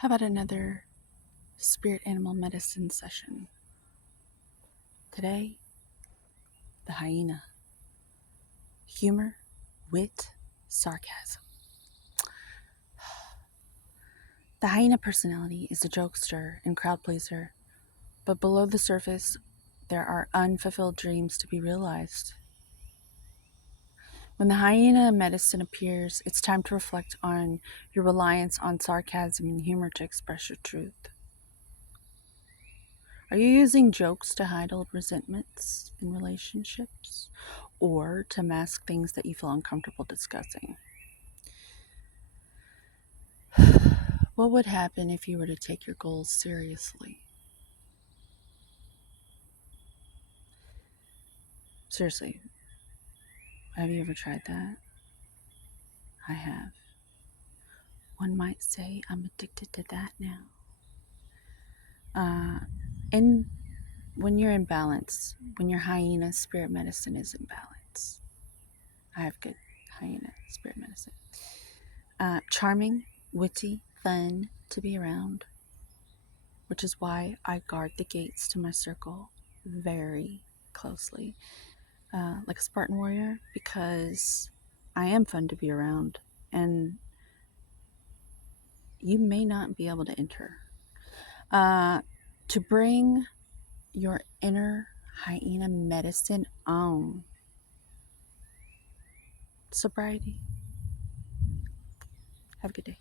How about another spirit animal medicine session? Today, the hyena. Humor, wit, sarcasm. The hyena personality is a jokester and crowd pleaser, but below the surface, there are unfulfilled dreams to be realized. When the hyena medicine appears, it's time to reflect on your reliance on sarcasm and humor to express your truth. Are you using jokes to hide old resentments in relationships or to mask things that you feel uncomfortable discussing? What would happen if you were to take your goals seriously? Seriously, have you ever tried that? I have. One might say I'm addicted to that now. And when you're in balance, when your hyena spirit medicine is in balance, I have good hyena spirit medicine. Charming, witty, fun to be around, which is why I guard the gates to my circle very closely, like a Spartan warrior, because I am fun to be around, and you may not be able to enter. To bring your inner hyena medicine on. Sobriety. Have a good day.